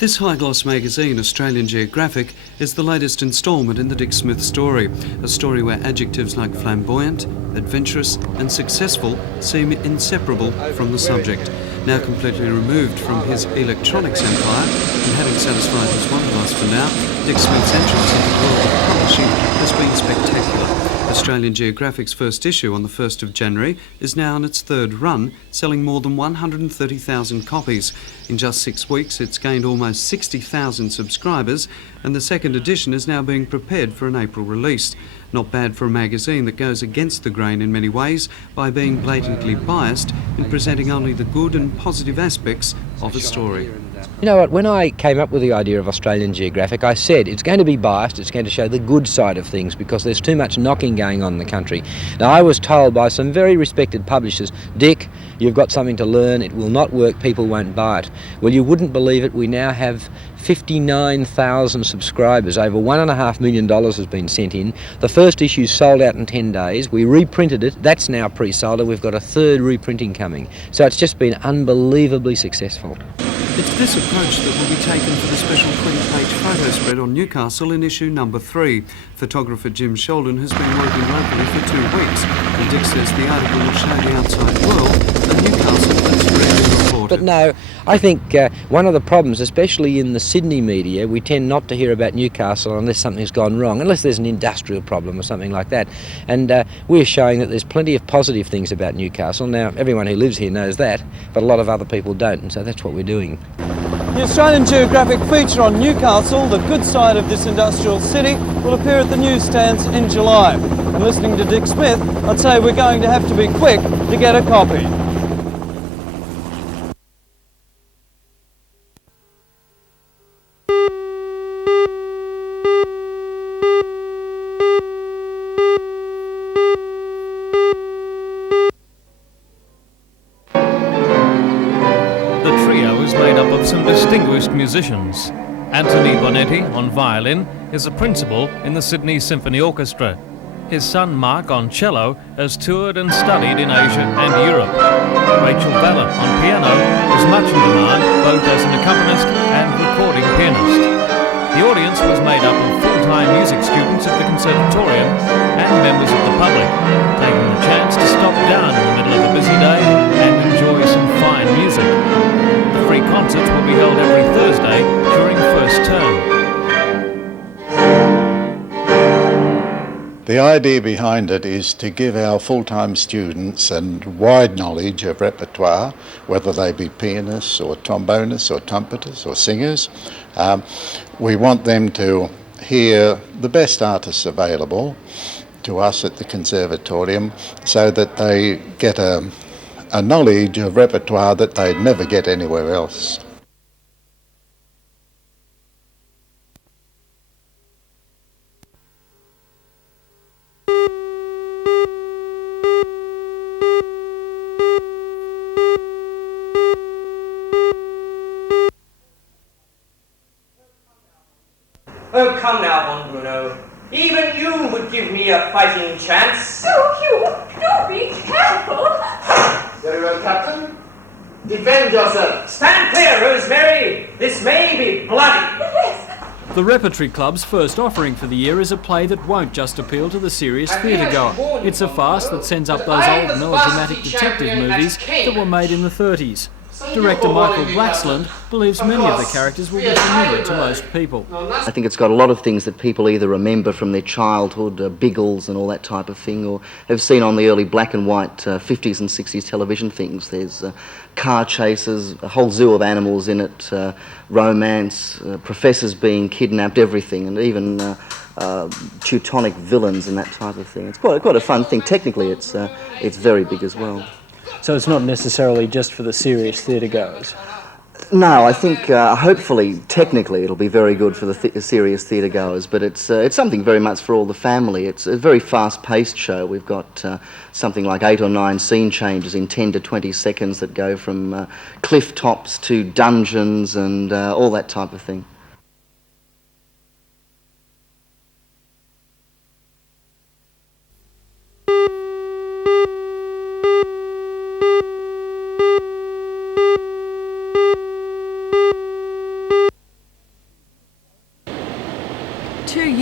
This high-gloss magazine, Australian Geographic, is the latest instalment in the Dick Smith story, a story where adjectives like flamboyant, adventurous and successful seem inseparable from the subject. Now completely removed from his electronics empire and having satisfied his wanderlust for now, Dick Smith's entrance into the world of publishing has been spectacular. Australian Geographic's first issue on the 1st of January is now on its third run, selling more than 130,000 copies. In just 6 weeks, it's gained almost 60,000 subscribers, and the second edition is now being prepared for an April release. Not bad for a magazine that goes against the grain in many ways by being blatantly biased in presenting only the good and positive aspects of a story. You know what, when I came up with the idea of Australian Geographic, I said it's going to be biased, it's going to show the good side of things because there's too much knocking going on in the country. Now, I was told by some very respected publishers, Dick, you've got something to learn, it will not work, people won't buy it. Well, you wouldn't believe it, we now have 59,000 subscribers, over $1.5 million has been sent in. The first issue sold out in 10 days, we reprinted it, that's now pre-sold, and we've got a third reprinting coming. So it's just been unbelievably successful. It's this approach that will be taken for the special 20-page photo spread on Newcastle in issue number 3. Photographer Jim Sheldon has been working locally for 2 weeks, and Dick says the article will show the outside world that Newcastle has rarely reported. But no, I think one of the problems, especially in the Sydney media, we tend not to hear about Newcastle unless something's gone wrong, unless there's an industrial problem or something like that. And we're showing that there's plenty of positive things about Newcastle. Now, everyone who lives here knows that, but a lot of other people don't, and so that's what we're doing. The Australian Geographic feature on Newcastle, the good side of this industrial city, will appear at the newsstands in July. And listening to Dick Smith, I'd say we're going to have to be quick to get a copy. Some distinguished musicians. Anthony Bonetti on violin is a principal in the Sydney Symphony Orchestra. His son Mark on cello has toured and studied in Asia and Europe. Rachel Vallon on piano is much in demand both as an accompanist and recording pianist. The audience was made up of full-time music students at the Conservatorium and members of the public, taking the chance to stop down in the middle of a busy day and enjoy some fine music. The free concerts will be held every Thursday during first term. The idea behind it is to give our full-time students a wide knowledge of repertoire, whether they be pianists or trombonists or trumpeters or singers. We want them to hear the best artists available to us at the Conservatorium so that they get a knowledge of repertoire that they'd never get anywhere else. Oh, come now, Von Bruno. Even you would give me a fighting chance. Oh, Hugh, do be careful. Very well, Captain. Defend yourself. Stand clear, Rosemary. This may be bloody. Yes. The Repertory Club's first offering for the year is a play that won't just appeal to the serious theatre-goer. It's a farce that sends up those old melodramatic detective movies that were made in the 30s. Director Michael Blaxland believes many of the characters will be familiar to most people. I think it's got a lot of things that people either remember from their childhood, Biggles and all that type of thing, or have seen on the early black and white 50s and 60s television things. There's car chases, a whole zoo of animals in it, romance, professors being kidnapped, everything, and even Teutonic villains and that type of thing. It's quite a fun thing. Technically, it's very big as well. So it's not necessarily just for the serious theatre goers? No, I think hopefully, technically, it'll be very good for the serious theatre goers, but it's something very much for all the family. It's a very fast-paced show. We've got something like 8 or 9 scene changes in 10 to 20 seconds that go from cliff tops to dungeons and all that type of thing.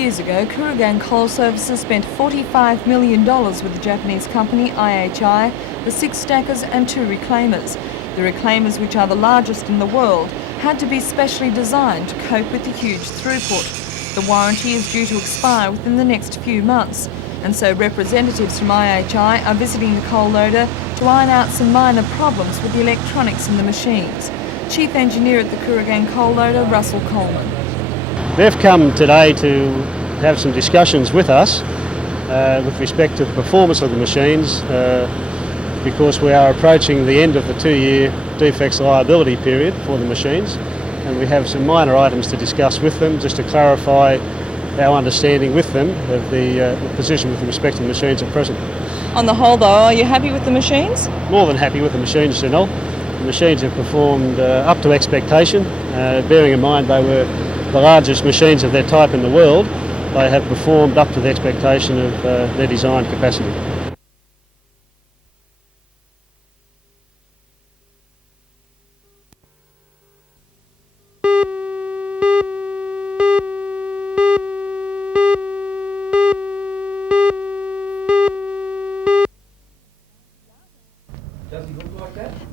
years ago, Kooragang Coal Services spent $45 million with the Japanese company IHI, the 6 stackers and 2 reclaimers. The reclaimers, which are the largest in the world, had to be specially designed to cope with the huge throughput. The warranty is due to expire within the next few months, and so representatives from IHI are visiting the coal loader to iron out some minor problems with the electronics in the machines. Chief Engineer at the Kooragang Coal Loader, Russell Coleman. They've come today to have some discussions with us with respect to the performance of the machines because we are approaching the end of the 2-year defects liability period for the machines, and we have some minor items to discuss with them just to clarify our understanding with them of the position with respect to the machines at present. On the whole though, are you happy with the machines? More than happy with the machines, Janelle. The machines have performed up to expectation, bearing in mind they were the largest machines of their type in the world. They have performed up to the expectation of their design capacity.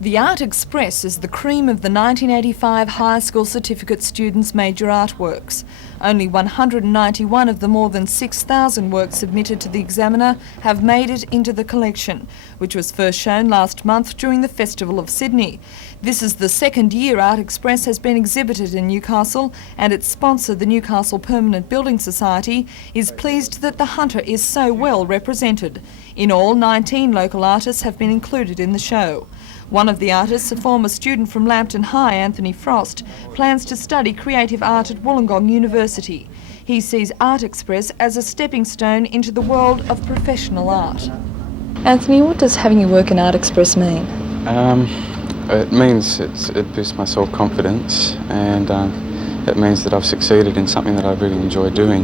The Art Express is the cream of the 1985 high school certificate students' major artworks. Only 191 of the more than 6,000 works submitted to the examiner have made it into the collection, which was first shown last month during the Festival of Sydney. This is the second year Art Express has been exhibited in Newcastle, and its sponsor, the Newcastle Permanent Building Society, is pleased that the Hunter is so well represented. In all, 19 local artists have been included in the show. One of the artists, a former student from Lambton High, Anthony Frost, plans to study creative art at Wollongong University. He sees Art Express as a stepping stone into the world of professional art. Anthony, what does having you work in Art Express mean? It means it boosts my self-confidence, and it means that I've succeeded in something that I really enjoy doing.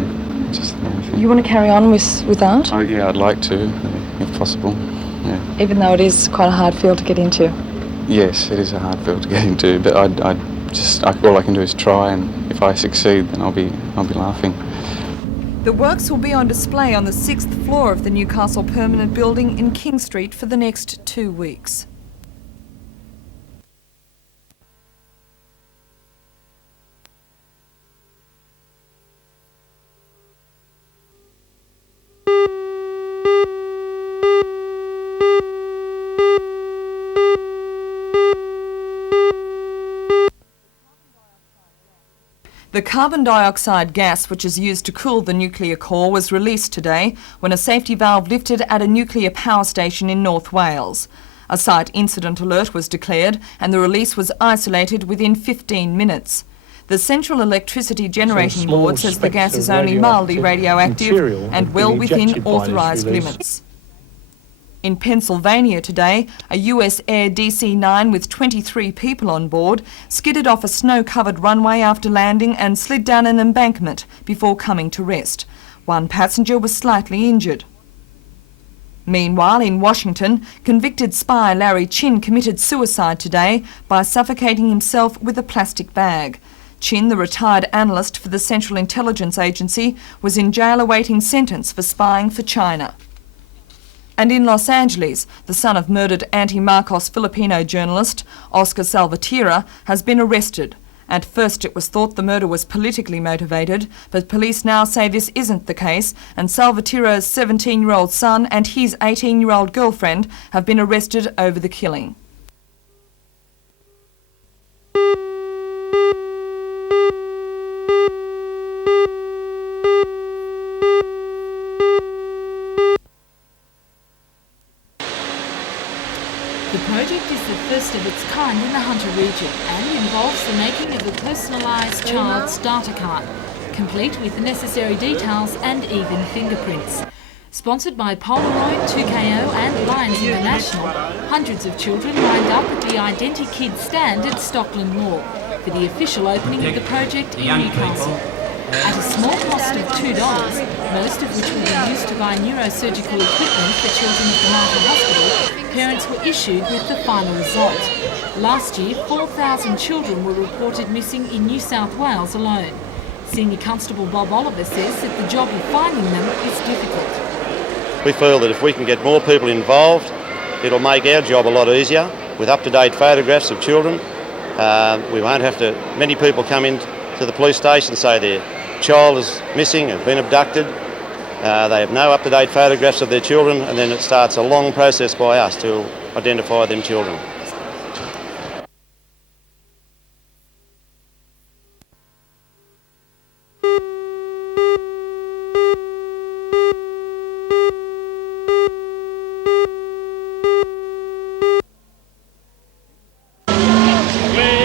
Just the main thing. You want to carry on with art? Oh yeah, I'd like to, if possible. Yeah. Even though it is quite a hard field to get into? Yes, it is a hard field to get into, but all I can do is try, and if I succeed, then I'll be laughing. The works will be on display on the 6th floor of the Newcastle Permanent Building in King Street for the next 2 weeks. The carbon dioxide gas, which is used to cool the nuclear core, was released today when a safety valve lifted at a nuclear power station in North Wales. A site incident alert was declared and the release was isolated within 15 minutes. The Central Electricity Generating Board says the gas is only mildly radioactive and well within authorised limits. In Pennsylvania today, a US Air DC-9 with 23 people on board skidded off a snow-covered runway after landing and slid down an embankment before coming to rest. One passenger was slightly injured. Meanwhile, in Washington, convicted spy Larry Chin committed suicide today by suffocating himself with a plastic bag. Chin, the retired analyst for the Central Intelligence Agency, was in jail awaiting sentence for spying for China. And in Los Angeles, the son of murdered anti-Marcos Filipino journalist Oscar Salvatierra has been arrested. At first it was thought the murder was politically motivated, but police now say this isn't the case, and Salvatierra's 17-year-old son and his 18-year-old girlfriend have been arrested over the killing. The project is the first of its kind in the Hunter region and involves the making of a personalised child's data card, complete with the necessary details and even fingerprints. Sponsored by Polaroid, 2KO and Lions International, hundreds of children lined up at the IdentiKid stand at Stockland Mall for the official opening of the project in Newcastle. At a small cost of $2, most of which will be used to buy neurosurgical equipment for children at the Martin Hospital, parents were issued with the final result. Last year, 4,000 children were reported missing in New South Wales alone. Senior Constable Bob Oliver says that the job of finding them is difficult. We feel that if we can get more people involved, it'll make our job a lot easier with up-to-date photographs of children. We won't have to, many people come in to the police station and say their child is missing, have been abducted. They have no up-to-date photographs of their children, and then it starts a long process by us to identify them children.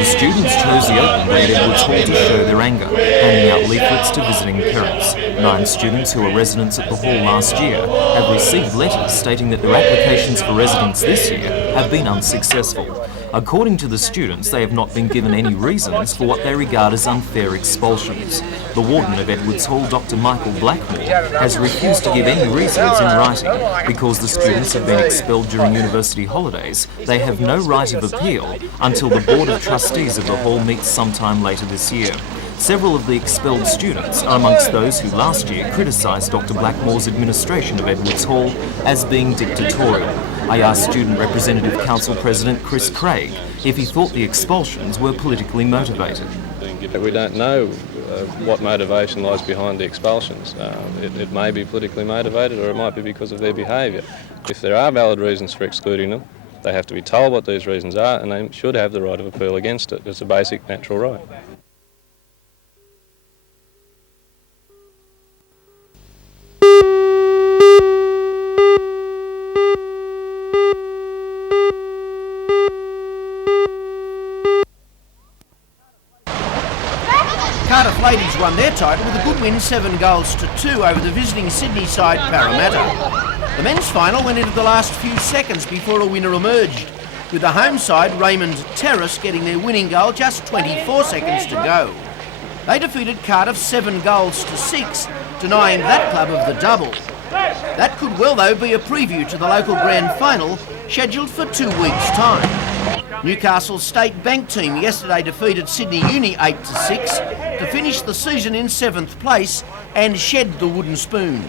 Students chose the open day at Edwards Hall to show their anger, handing out leaflets to visiting parents. 9 students who were residents at the hall last year have received letters stating that their applications for residence this year have been unsuccessful. According to the students, they have not been given any reasons for what they regard as unfair expulsions. The warden of Edwards Hall, Dr. Michael Blackmore, has refused to give any reasons in writing. Because the students have been expelled during university holidays, they have no right of appeal until the Board of Trustees of the hall meets sometime later this year. Several of the expelled students are amongst those who last year criticised Dr. Blackmore's administration of Edwards Hall as being dictatorial. I asked Student Representative Council President Chris Craig if he thought the expulsions were politically motivated. We don't know what motivation lies behind the expulsions. It may be politically motivated, or it might be because of their behaviour. If there are valid reasons for excluding them, they have to be told what these reasons are, and they should have the right of appeal against it. It's a basic natural right. Cardiff ladies won their title with a good win 7-2 over the visiting Sydney side Parramatta. The men's final went into the last few seconds before a winner emerged, with the home side Raymond Torres getting their winning goal just 24 seconds to go. They defeated Cardiff 7-6, denying that club of the double. That could well though be a preview to the local grand final scheduled for 2 weeks' time. Newcastle's State Bank team yesterday defeated Sydney Uni 8-6 to finish the season in 7th place and shed the wooden spoon.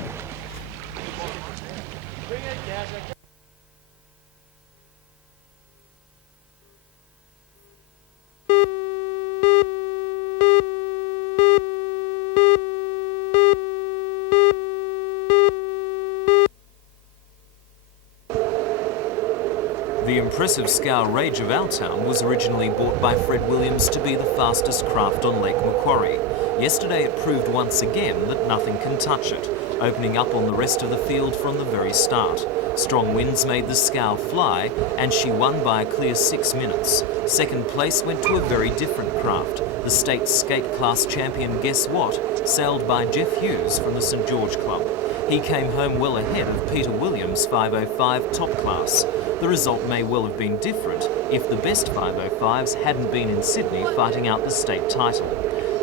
The impressive scow Rage of Our Town was originally bought by Fred Williams to be the fastest craft on Lake Macquarie. Yesterday it proved once again that nothing can touch it, opening up on the rest of the field from the very start. Strong winds made the scow fly, and she won by a clear 6 minutes. Second place went to a very different craft. The state skate class champion Guess What sailed by Jeff Hughes from the St George Club. He came home well ahead of Peter Williams' 505 top class. The result may well have been different if the best 505s hadn't been in Sydney fighting out the state title.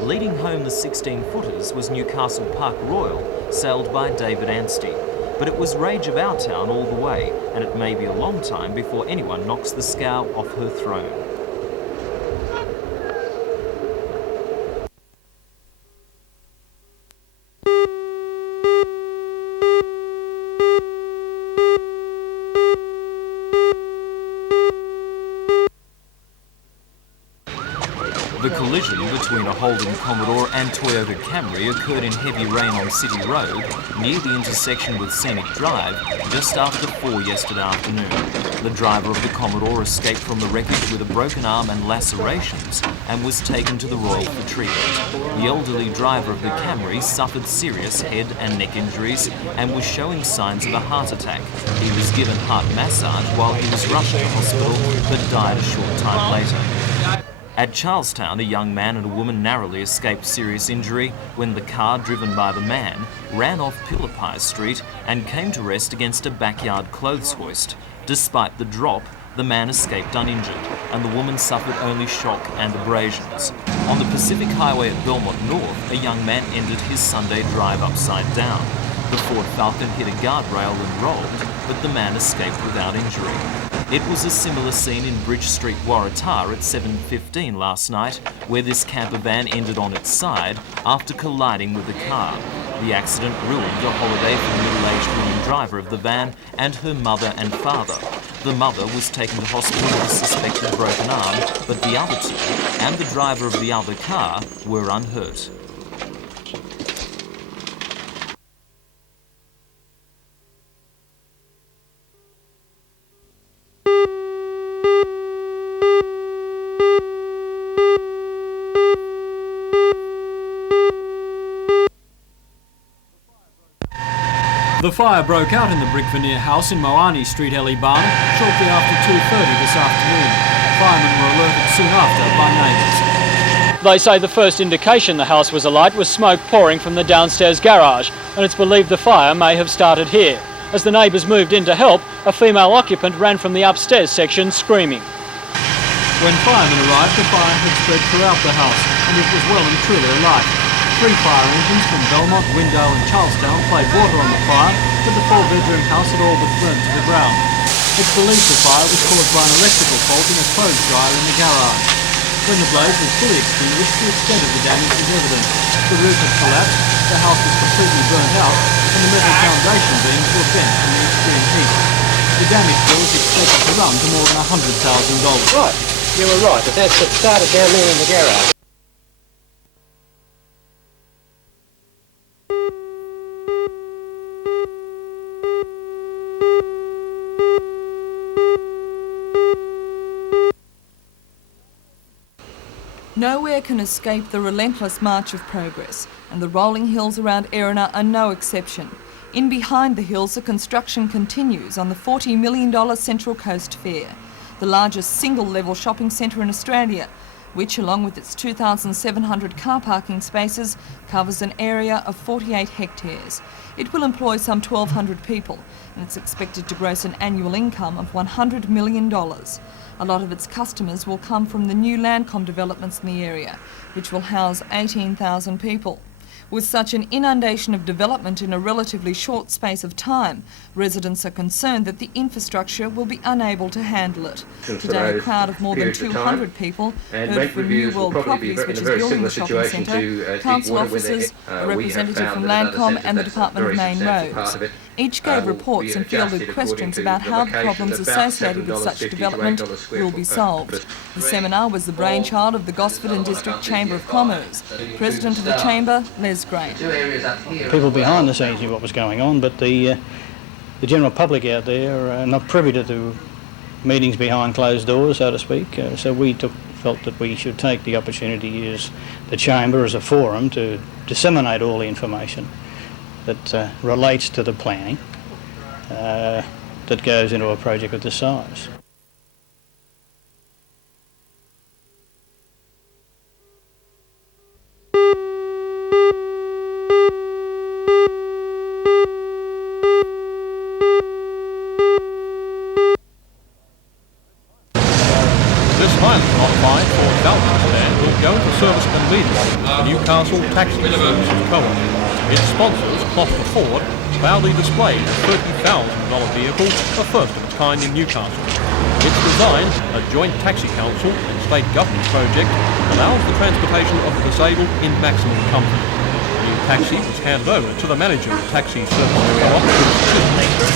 Leading home the 16-footers was Newcastle Park Royal, sailed by David Anstey. But it was Rage of Our Town all the way, and it may be a long time before anyone knocks the scow off her throne. The collision between a Holden Commodore and Toyota Camry occurred in heavy rain on City Road, near the intersection with Scenic Drive, just after 4 yesterday afternoon. The driver of the Commodore escaped from the wreckage with a broken arm and lacerations and was taken to the Royal for treatment. The elderly driver of the Camry suffered serious head and neck injuries and was showing signs of a heart attack. He was given heart massage while he was rushed to hospital, but died a short time later. At Charlestown, a young man and a woman narrowly escaped serious injury when the car driven by the man ran off Pillarpie Street and came to rest against a backyard clothes hoist. Despite the drop, the man escaped uninjured and the woman suffered only shock and abrasions. On the Pacific Highway at Belmont North, a young man ended his Sunday drive upside down. The Ford Falcon hit a guardrail and rolled, but the man escaped without injury. It was a similar scene in Bridge Street, Waratah at 7:15 last night, where this camper van ended on its side after colliding with a car. The accident ruined a holiday for the middle-aged woman driver of the van and her mother and father. The mother was taken to hospital with a suspected broken arm, but the other two and the driver of the other car were unhurt. The fire broke out in the brick veneer house in Moani Street, Elibarna, shortly after 2:30 this afternoon. Firemen were alerted soon after by neighbours. They say the first indication the house was alight was smoke pouring from the downstairs garage, and it's believed the fire may have started here. As the neighbours moved in to help, a female occupant ran from the upstairs section screaming. When firemen arrived, the fire had spread throughout the house, and it was well and truly alight. 3 fire engines from Belmont, Windale and Charlestown played water on the fire, but the 4-bedroom house had all but burnt to the ground. It's believed the fire was caused by an electrical fault in a clothes dryer in the garage. When the blaze was fully extinguished, the extent of the damage was evident. The roof had collapsed, the house was completely burnt out, and the metal foundation beams were bent from the extreme heat. The damage bill is expected to run to more than $100,000. Right, you were right. It started down there in the garage. Nowhere can escape the relentless march of progress, and the rolling hills around Erina are no exception. In behind the hills, the construction continues on the $40 million Central Coast Fair, the largest single-level shopping centre in Australia, which, along with its 2,700 car parking spaces, covers an area of 48 hectares. It will employ some 1,200 people, and it's expected to gross an annual income of $100 million. A lot of its customers will come from the new Landcom developments in the area, which will house 18,000 people. With such an inundation of development in a relatively short space of time, residents are concerned that the infrastructure will be unable to handle it. Today, a crowd of more than 200 people heard from New World Properties, which is building the shopping centre, council officers, a representative from Landcom and the Department of Main Roads. Each gave reports and fielded questions about how the problems associated with such development will be solved. The seminar was the brainchild of the Gosford and District Chamber of Commerce. President of the Chamber, Les Gray. People behind the scenes knew what was going on, but the general public out there are not privy to the meetings behind closed doors, so to speak. So we felt that we should take the opportunity to use the Chamber as a forum to disseminate all the information that relates to the planning that goes into a project of this size. This highly modified Ford Falcon stand will go into service immediately for the Newcastle Taxi Services Co-op. Its sponsors, Closter Ford, proudly displayed a $30,000 vehicle, the first of its kind in Newcastle. Its design, a joint taxi council and state government project, allows the transportation of the disabled in maximum comfort. The new taxi was handed over to the manager of Taxi Services Co-op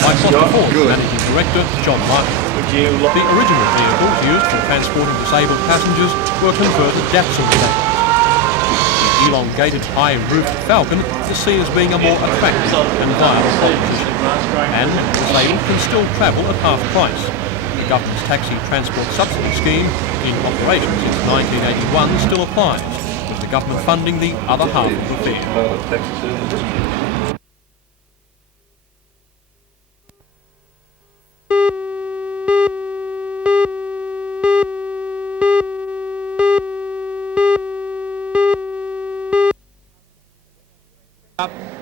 by Closter Ford's managing director, John Martin. The original vehicles used for transporting disabled passengers were converted Datsun vehicles. The elongated high-roofed Falcon is seen as being a more attractive and viable proposition, and disabled can still travel at half price. The government's taxi transport subsidy scheme, in operation since 1981, still applies, with the government funding the other half of the fare.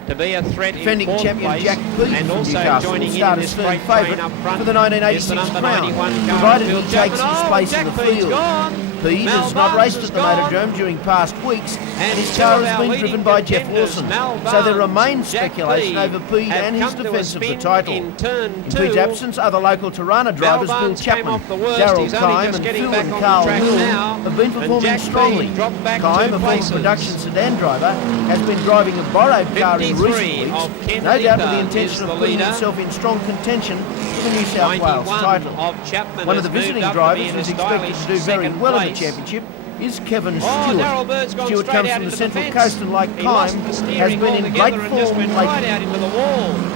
To be a threat Defending in champion place, Jack Peet and from also Newcastle joining in started this firm freight train favourite up front for the 1986 is the number crown, 91 provided he Bill takes his Chapman. place Jack in the Peet's field. gone. Pede has not raced at the Motordrome during past weeks, and his car has been driven by Jeff Wilson, so there remains speculation over Pede and his defence of the title. In Pede's absence, other local Tirana drivers Bill Chapman, Darryl Kime and Phil and Carl Hill have been performing strongly. Kime, a former production sedan driver, has been driving a borrowed car in recent weeks, no doubt with the intention of putting himself in strong contention for the New South Wales title. One of the visiting drivers who's expected to do very well in the championship is Kevin Stewart. Stewart comes from the Central Coast and, like Kime, has been in great form lately.